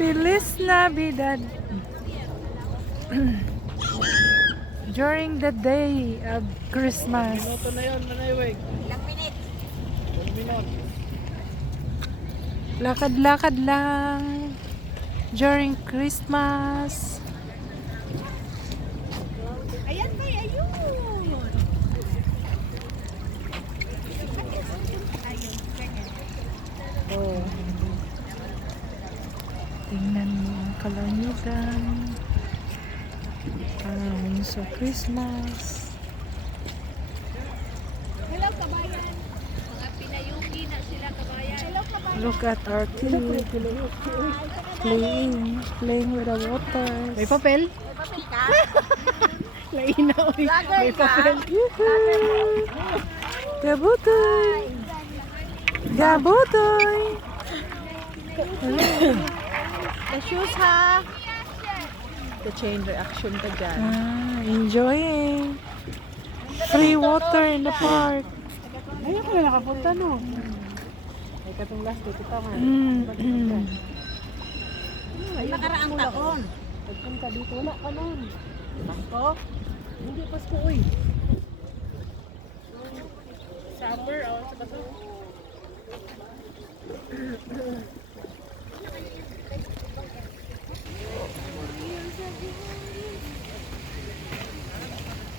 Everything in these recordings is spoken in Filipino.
Feliz Navidad. During the day of Christmas. Minuto na yun, Manayawig. Ilang minute? 1 minute. Lakad-lakad lang during Christmas. Ayan ba? Ayun! Oh. Tingnan mo ang kalangitan. Sa Christmas. Hello, kabayan. Mga pinayugi na sila, kabayan. Hello, kabayan. Look at our kids playing with the water. May papel? May papel ka? Lainaw. Vlogger May ka? papel. Gabutoy! Gabutoy! The shoes, ha? The chain reaction ka dyan. Enjoying. Free water in the park. Ayun ka na nakapunta, no? Ay, katong last day, kita nga. Nakaraang taon. Pagpunta dito, wala ka nun. Pasko? Hindi, Pasko, uy. Summer, sa bato.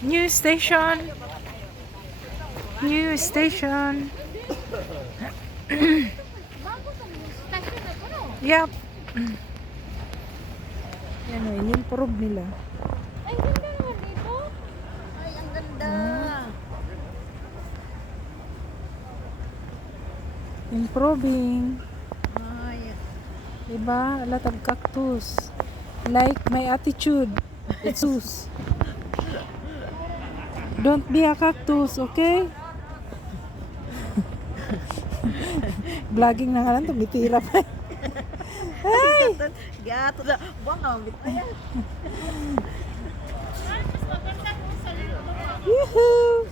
New station. New station. Yep. Yan o, in-improve nila. Ay, ganda naman dito. Ay, ang ganda. Improving. Ay, Diba? A lot of cactus. Like my attitude. It's sus. Don't be a cactus, okay? Vlogging na nga lang, tumitira pa. Hey! gato na. Buwang ang bitaya. Yoo-hoo!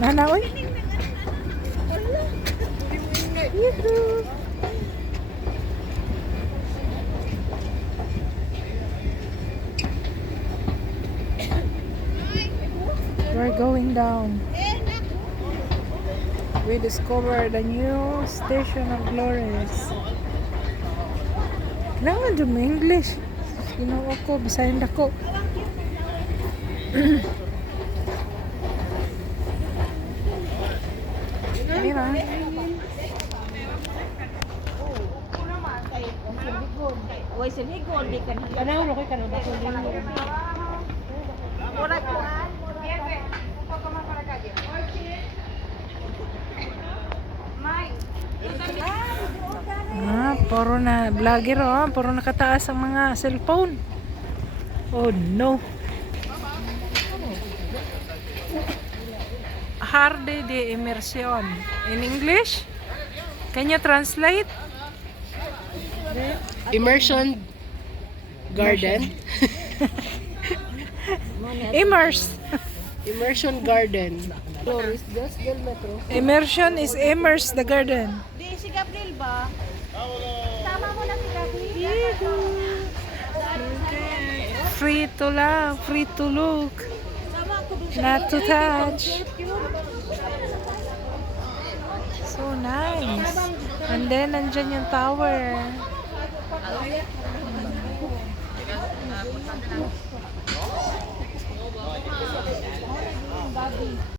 Nana, oy. Yoo-hoo! We're going down. We discovered a new station of Glorious. Kailangan dyan mo English. Ginawa ko, bisayin dako. Mira. Uy, sinigon, di ka na. Panahon ako ka na ba? Mura ko. Puro na vlogger puro nakataas ang mga cellphone. Oh no. Harde de immersion. In English? Can you translate? Immersion garden. Immerse. Immersion garden. Flores, just del metro. Immersion is immerse the garden. Di, si Gabriel ba? Tama mo na si Gabriel. Free to love, free to look, Sama ako dun sa not to touch. So nice. And then nandyan yung tower. Gabi.